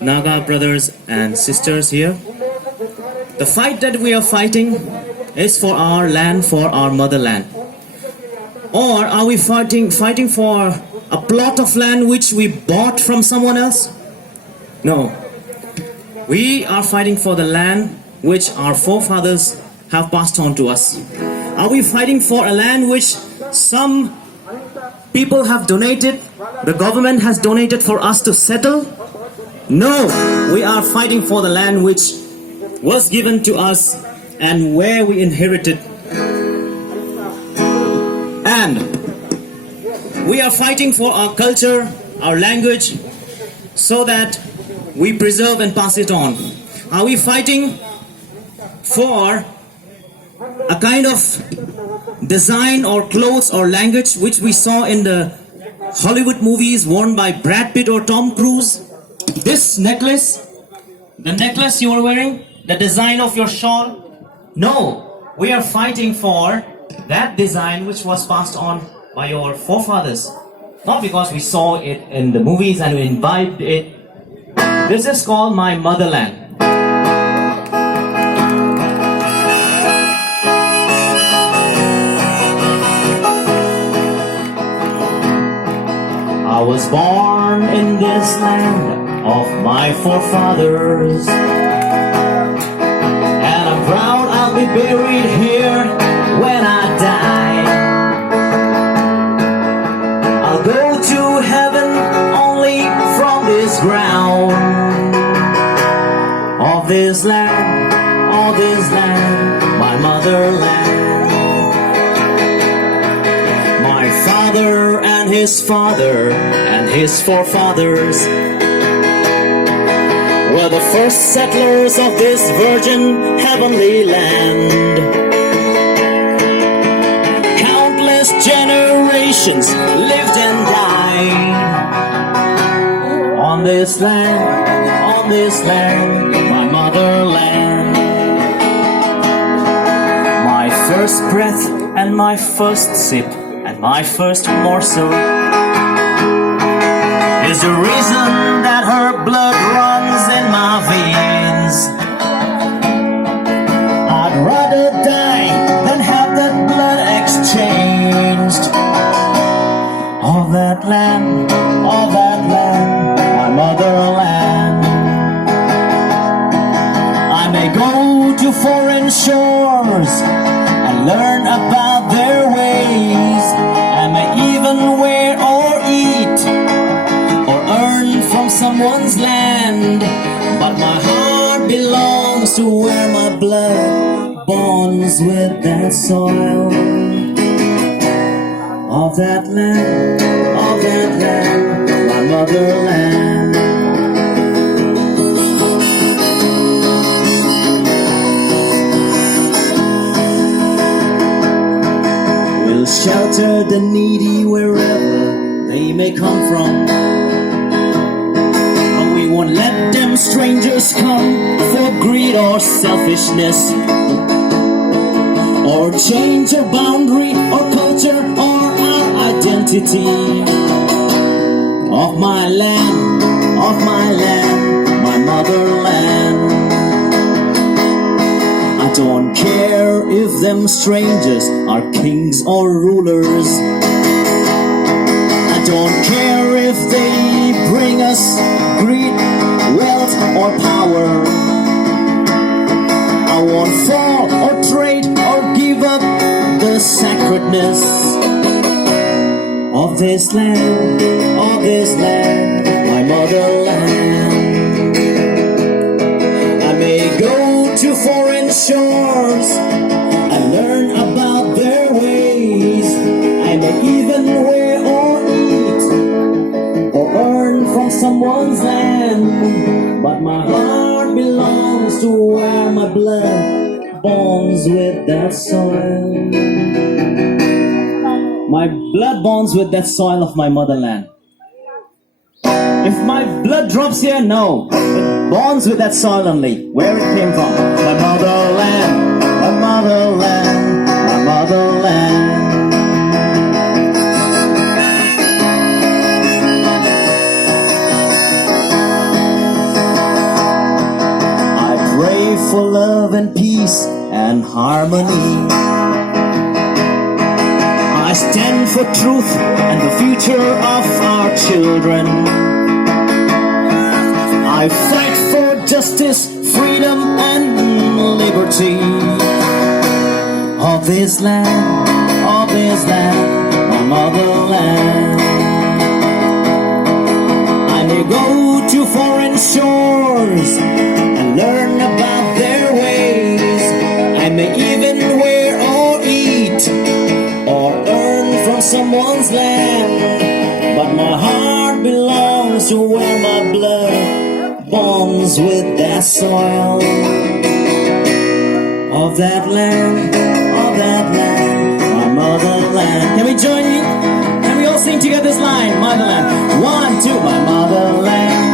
Naga brothers and sisters here. The fight that we are fighting is for our land, for our motherland. Or are we fighting for a plot of land which we bought from someone else? No. We are fighting for the land which our forefathers have passed on to us. Are we fighting for a land which some people have donated, the government has donated for us to settle? No, we are fighting for the land which was given to us and where we inherited. And we are fighting for our culture, our language, so that we preserve and pass it on. Are we fighting for a kind of design or clothes or language which we saw in the Hollywood movies worn by Brad Pitt or Tom Cruise? This necklace, the necklace you are wearing, the design of your shawl? No, we are fighting for that design which was passed on by your forefathers. Not because we saw it in the movies and we imbibed it. This is called my motherland. I was born in this land of my forefathers, and I'm proud I'll be buried here when I die. I'll go to heaven only from this ground of this land, my motherland. My father and his father and his forefathers were the first settlers of this virgin heavenly land. Countless generations lived and died on this land, my motherland. My first breath and my first sip and my first morsel is the reason that her blood runs in my veins. I'd rather die than have that blood exchanged. Of that land, my motherland. I may go to foreign shores and learn about their ways. I may even wear or eat or earn from someone's land, but my heart belongs to where my blood bonds with that soil. Of that land, my motherland. We'll shelter the needy wherever they may come from, but we won't let them strangers come for greed or selfishness, or change our boundary or culture or our identity. Of my land, my motherland. I don't care if them strangers are kings or rulers. I don't care if they bring us greed, wealth or power. I won't fall or trade or give up the sacredness of this land, my motherland. I may go to foreign shores and learn about their ways. I may even wear or eat or earn from someone's land, but my heart belongs to where my blood bonds with that soil. My blood bonds with that soil of my motherland. If my blood drops here, no. It bonds with that soil only, where it came from. My motherland, my motherland, my motherland. for love and peace and harmony. I stand for truth and the future of our children. I fight for justice, freedom and liberty of this land, my motherland. I may go to foreign shores and learn about their ways. I may even wear or eat or earn from someone's land, but my heart belongs to where my blood bonds with that soil of that land, my motherland. Can we join you? Can we all sing together this line? Motherland. 1, 2, my motherland.